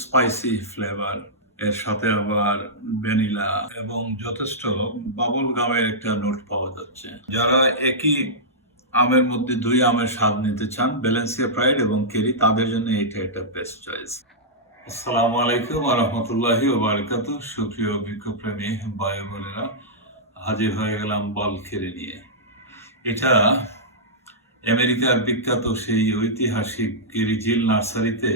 Spicy flavour, এর সাথে আবার ভ্যানিলা এবং যথেষ্ট বাবল গামের একটা নোট পাওয়া যাচ্ছে। যারা একই আমের মধ্যে দুই আমের স্বাদ নিতে চান, ব্যালেন্সিয়া প্রাইড এবং কেরি, তাদের জন্য এটা একটা বেস্ট চয়েস। আসসালামু আলাইকুম ওয়া রাহমাতুল্লাহি ওয়া বারাকাতুহু। সুপ্রিয় বৃক্ষপ্রেমী ভাই বোনেরা, হাজির হয়ে গেলাম বল কেরি নিয়ে। এটা আমেরিকার বিখ্যাত সেই ঐতিহাসিক কেরি জিল নার্সারিতে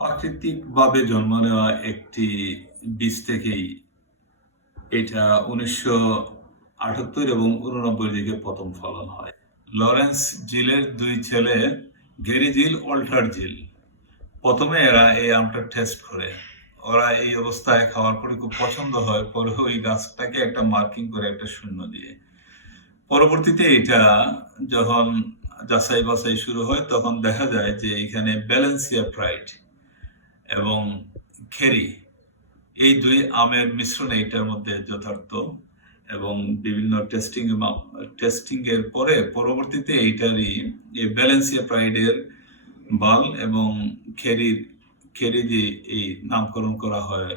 প্রাকৃতিকভাবে জন্ম নেওয়া একটি বীজ থেকেই এটা 1978 এবং 89 দিকে প্রথম ফলন হয়। লরেন্স জিলের দুই ছেলে, গেরি জিল, অল্টার জিল, প্রথমে এরা এই আমটা টেস্ট করে। ওরা এই অবস্থায় খাওয়ার পরে খুব পছন্দ হয়, পরে ওই গাছটাকে একটা মার্কিং করে একটা শূন্য দিয়ে। পরবর্তীতে এটা যখন যাচাই বাছাই শুরু হয়, তখন দেখা যায় যে এখানে ব্যালেন্সিয়া প্রাইড এবং খেরি, এই দুই আমের মিশ্রণে এটার মধ্যে যথার্থ, এবং বিভিন্ন টেস্টিং এর পরে পরবর্তীতে এইটারই এই ব্যালেন্সিয়া প্রাইডের বাল এবং খেরি দিয়ে এই নামকরণ করা হয়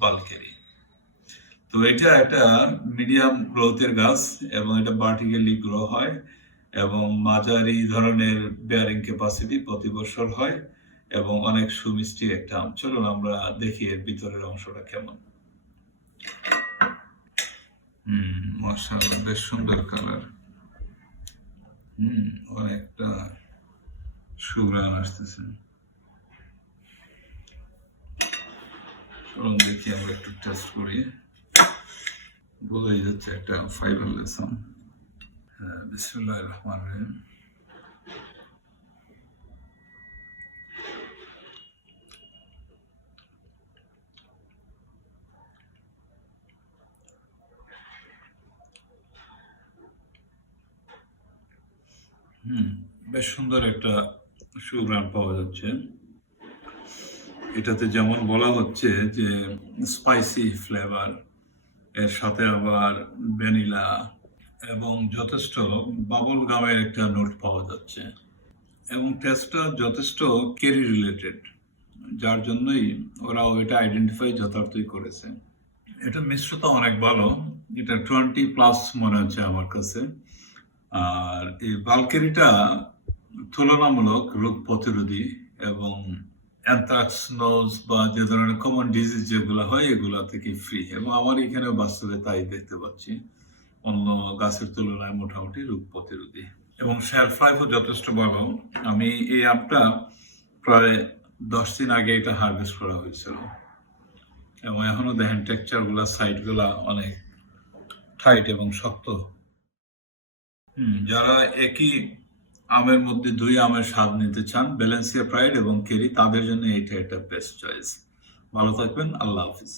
বাল খেরি। তো এটা একটা মিডিয়াম গ্রোথের গাছ এবং এটা ভার্টিক্যালি গ্রো হয় এবং মাঝারি ধরনের বেয়ারিং ক্যাপাসিটি প্রতি বছর হয় এবং অনেক সুমিষ্টি একটা আম। চলুন আমরা দেখি এর ভিতরের অংশটা কেমন। মাশাআল্লাহ, বেশ সুন্দর কালার। অনেকটা সুঘ্রাণ আসতেছে। চলুন দেখি, আমরা একটু টেস্ট করি। বোঝাই যাচ্ছে একটা ফাইবারলেস আম। হ্যাঁ, বিসমিল্লাহির রহমানির রহিম। বেশ সুন্দর একটা সুঘ্রাণ পাওয়া যাচ্ছে। এটাতে যেমন বলা হচ্ছে যে স্পাইসি ফ্লেভার, এর সাথে আবার ভ্যানিলা এবং যথেষ্ট বাবল গামের একটা নোট পাওয়া যাচ্ছে এবং টেস্টটা যথেষ্ট কেরি রিলেটেড, যার জন্যই ওরাও এটা আইডেন্টিফাই যথার্থই করেছে। এটা মিশ্রতা অনেক ভালো, এটা 20+ মনে হচ্ছে আমার কাছে। আর এই বালকেরিটা তুলনামূলক রোগ প্রতিরোধী এবং অ্যানথ্রাক্স, নোজ বা যে ধরনের কমন ডিজিজ যেগুলো হয় এগুলা থেকে ফ্রি, এবং আমার এখানে বাস্তবে তাই দেখতে পাচ্ছি। অন্য গাছের তুলনায় মোটামুটি রোগ প্রতিরোধী এবং শেলফ লাইফও যথেষ্ট ভালো। আমি এই আমটা প্রায় 10 দিন আগে এটা হারভেস্ট করা হয়েছিল এবং এখনো দেখেন টেক্সচার গুলা, সাইড গুলা অনেক টাইট এবং শক্ত। যারা একই আমের মধ্যে দুই আমের স্বাদ নিতে চান, ব্যালেন্সিয়া প্রাইড এবং কেরি, তাদের জন্য এটা একটা বেস্ট চয়েস। ভালো থাকবেন, আল্লাহ হাফিজ।